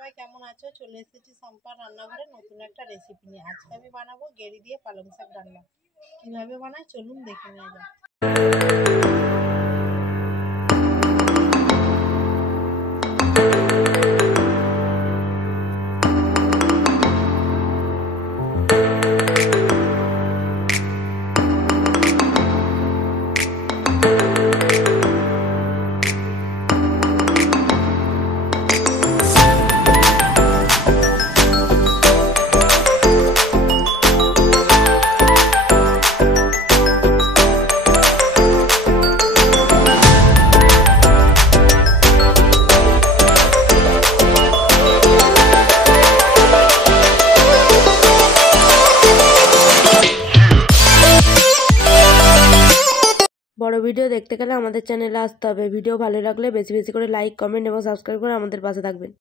সবাই কেমন আছো? চলে এসেছি সম্পার রান্নাঘরে নতুন একটা রেসিপি নিয়ে। আজকে আমি বানাবো গেরি দিয়ে পালং শাক রান্না। কিভাবে বানাই চলুন দেখে নেওয়া যাক। বড় ভিডিও দেখতে গেলে আমাদের চ্যানেলে আসতে হবে। ভিডিও ভালো লাগলে বেশি বেশি করে লাইক, কমেন্ট এবং সাবস্ক্রাইব করে আমাদের পাশে থাকবেন।